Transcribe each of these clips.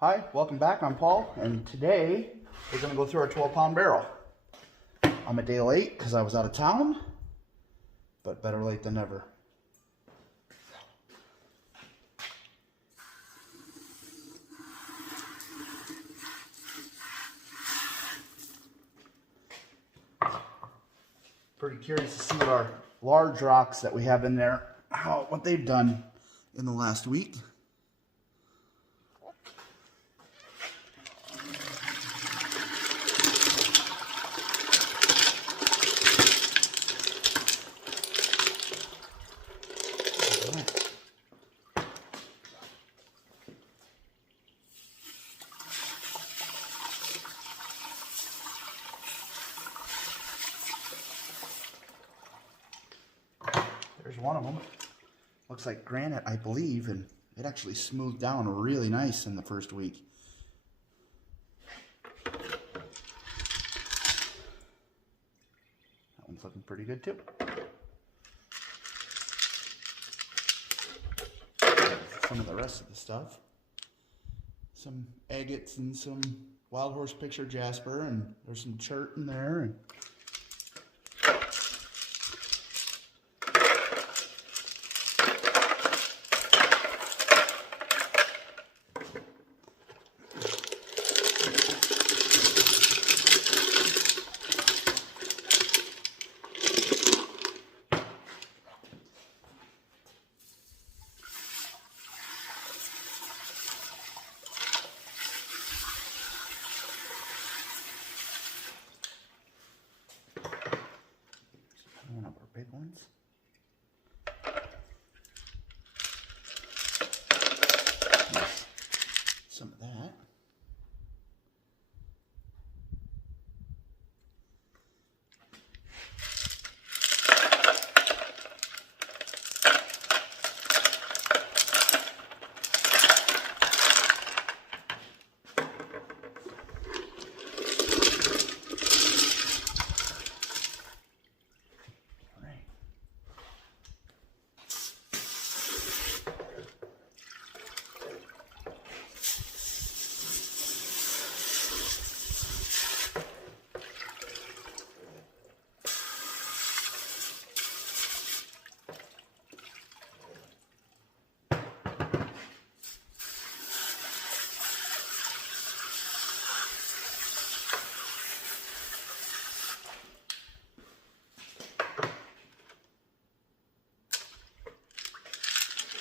Hi, welcome back. I'm Paul, and today we're going to go through our 12-pound barrel. I'm a day late because I was out of town, but better late than never. Pretty curious to see what our large rocks that we have in there, what they've done in the last week. There's one of them. Looks like granite, I believe, and it actually smoothed down really nice in the first week. That one's looking pretty good too. Some of the rest of the stuff. Some agates and some wild horse picture jasper, and there's some chert in there. And one of our big ones. Some of that.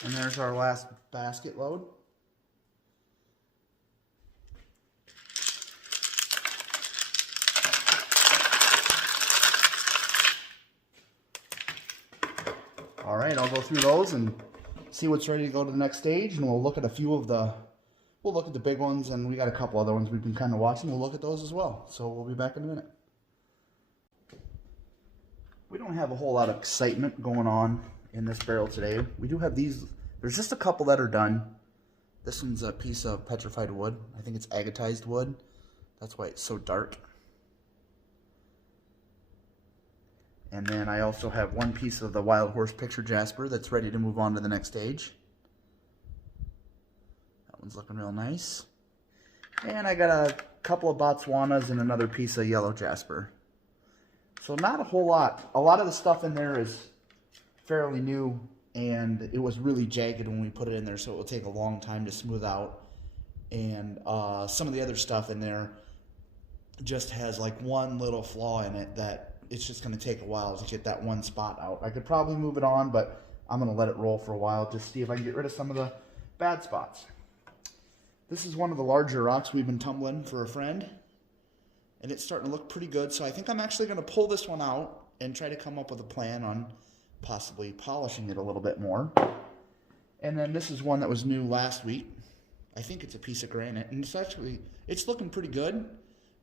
And there's our last basket load. All right, I'll go through those and see what's ready to go to the next stage, and we'll look at a few of the, we'll look at the big ones, and we got a couple other ones we've been kind of watching. We'll look at those as well. So we'll be back in a minute. We don't have a whole lot of excitement going on in this barrel today. We do have these, there's just a couple that are done. This one's a piece of petrified wood. I think it's agatized wood. That's why it's so dark. And then I also have one piece of the wild horse picture jasper that's ready to move on to the next stage. That one's looking real nice. And I got a couple of Botswanas and another piece of yellow jasper. So not a whole lot. A lot of the stuff in there is fairly new, and it was really jagged when we put it in there, so it will take a long time to smooth out. And some of the other stuff in there just has like one little flaw in it that it's just going to take a while to get that one spot out. I could probably move it on, but I'm going to let it roll for a while just see if I can get rid of some of the bad spots. This is one of the larger rocks we've been tumbling for a friend, and it's starting to look pretty good. So I think I'm actually going to pull this one out and try to come up with a plan on possibly polishing it a little bit more. And then this is one that was new last week. I think it's a piece of granite, and it's looking pretty good,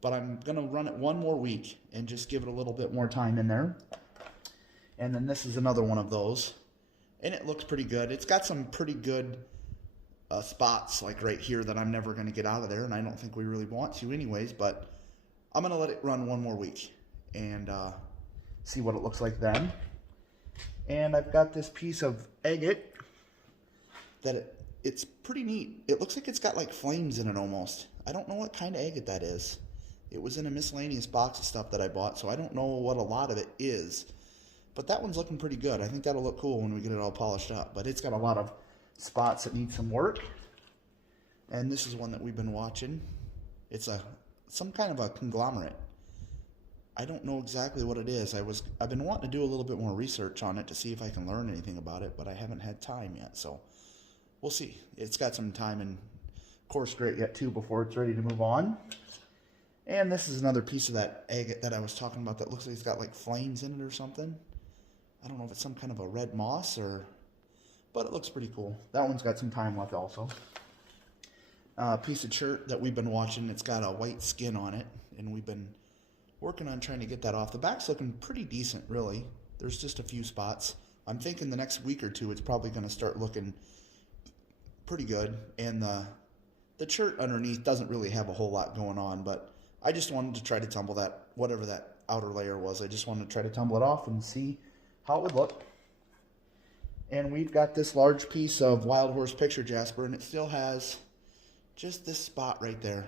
but I'm going to run it one more week and just give it a little bit more time in there. And then this is another one of those, and it looks pretty good. It's got some pretty good spots like right here that I'm never going to get out of there, and I don't think we really want to anyways, but I'm going to let it run one more week and see what it looks like then. And I've got this piece of agate that it's pretty neat. It looks like it's got like flames in it almost. I don't know what kind of agate that is. It was in a miscellaneous box of stuff that I bought, so I don't know what a lot of it is. But that one's looking pretty good. I think that'll look cool when we get it all polished up. But it's got a lot of spots that need some work. And this is one that we've been watching. It's some kind of a conglomerate. I don't know exactly what it is. I've been wanting to do a little bit more research on it to see if I can learn anything about it, but I haven't had time yet, so we'll see. It's got some time in coarse grit yet too before it's ready to move on. And this is another piece of that agate that I was talking about that looks like it's got like flames in it or something. I don't know if it's some kind of a red moss but it looks pretty cool. That one's got some time left also. Piece of chert that we've been watching. It's got a white skin on it, and we've been working on trying to get that off. The back's looking pretty decent, really. There's just a few spots. I'm thinking the next week or two it's probably going to start looking pretty good. And the chert underneath doesn't really have a whole lot going on, but I just wanted to try to tumble that, whatever that outer layer was. I just wanted to try to tumble it off and see how it would look. And we've got this large piece of Wild Horse Picture Jasper, and it still has just this spot right there.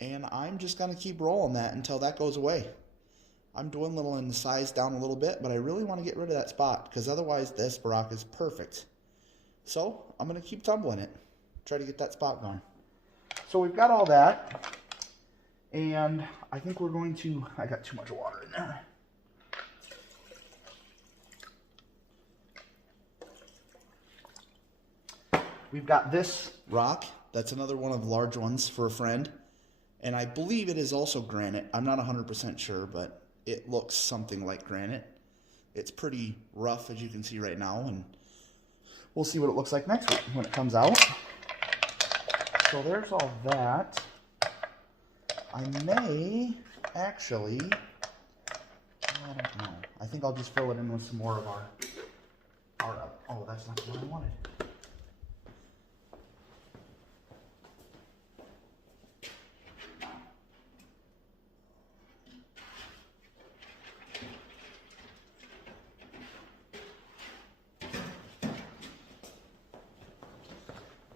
And I'm just going to keep rolling that until that goes away. I'm dwindling the size down a little bit, but I really want to get rid of that spot because otherwise this Barak is perfect. So I'm going to keep tumbling it, try to get that spot gone. So we've got all that, and I think we're going to, I got too much water in there. We've got this rock. That's another one of the large ones for a friend. And I believe it is also granite. I'm not 100% sure, but it looks something like granite. It's pretty rough, as you can see right now, and we'll see what it looks like next week when it comes out. So there's all that. I may actually, I don't know. I think I'll just fill it in with some more of our oh, that's not what I wanted.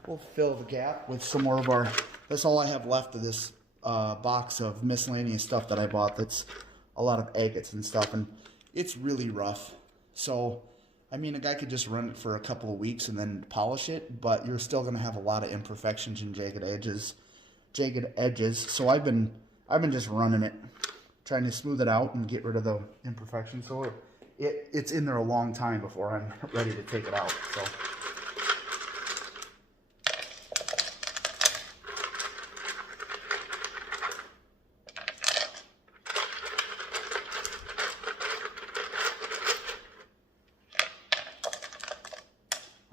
We'll fill the gap with some more of our, that's all I have left of this box of miscellaneous stuff that I bought. That's a lot of agates and stuff, and it's really rough. So, I mean, a guy could just run it for a couple of weeks and then polish it, but you're still going to have a lot of imperfections and jagged edges. So I've been just running it, trying to smooth it out and get rid of the imperfections. So it's in there a long time before I'm ready to take it out. So.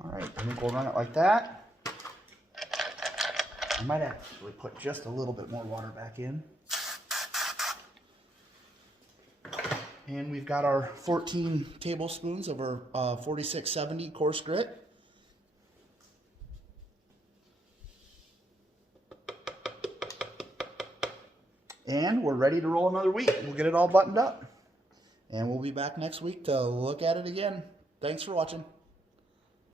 I think we'll run it like that. I might actually put just a little bit more water back in. And we've got our 14 tablespoons of our 4670 coarse grit. And we're ready to roll another week. We'll get it all buttoned up. And we'll be back next week to look at it again. Thanks for watching.